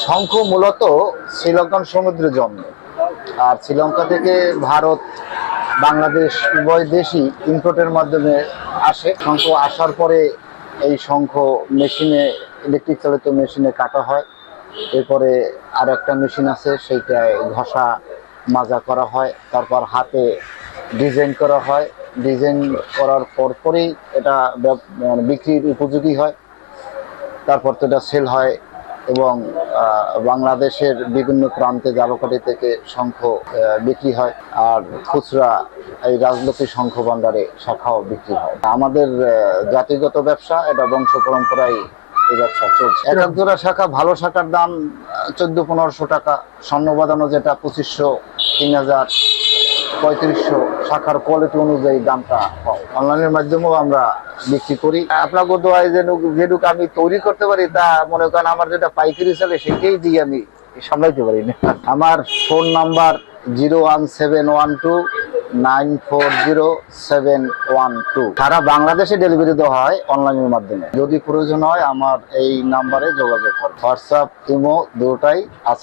শঙ্খ মূলত শ্রীলঙ্কান সমুদ্রে জন্মে। আর শ্রীলঙ্কা থেকে ভারত, বাংলাদেশ উভয় দেশই ইম্পোর্টের মাধ্যমে আসে। শঙ্খ আসার পরে এই শঙ্খ মেশিনে, ইলেকট্রিক চালিত মেশিনে কাটা হয়। এরপরে আর একটা মেশিন আছে, সেইটায় ঘষা মাজা করা হয়। তারপর হাতে ডিজাইন করা হয়। ডিজাইন করার পরপরই এটা বিক্রির উপযোগী হয়। তারপর তো এটা সেল হয় এবং বাংলাদেশের বিভিন্ন প্রান্তে জালকাঠি থেকে শঙ্খ বিক্রি হয়। আর খুচরা এই রাজলক্ষ্মী শঙ্খ ভান্ডারে শাখাও বিক্রি হয়। আমাদের জাতিগত ব্যবসা, এটা বংশ পরম্পরায় এই ব্যবসা চলছে। এক এক জোড়া শাখা, ভালো শাখার দাম 1400-1500 টাকা। স্বর্ণ বাঁধানো যেটা 2500, 3000, 3500, শাখার কোয়ালিটি অনুযায়ী দামটা হয়। অনলাইনের মাধ্যমেও আমরা বিক্রি করি। আপনাকে দোয়ায় যেটুকু আমি তৈরি করতে পারি, তা মনে করেন আমার যেটা পাইকারি চলে সেটাই দিয়ে আমি সামলাইতে পারি না। আমার ফোন নাম্বার 01712940712। সারা বাংলাদেশে ডেলিভারি দেওয়া হয় অনলাইনের মাধ্যমে। যদি প্রয়োজন হয় আমার এই নাম্বারে যোগাযোগ করুন। হোয়াটসঅ্যাপ, ইমো দুটাই আছে।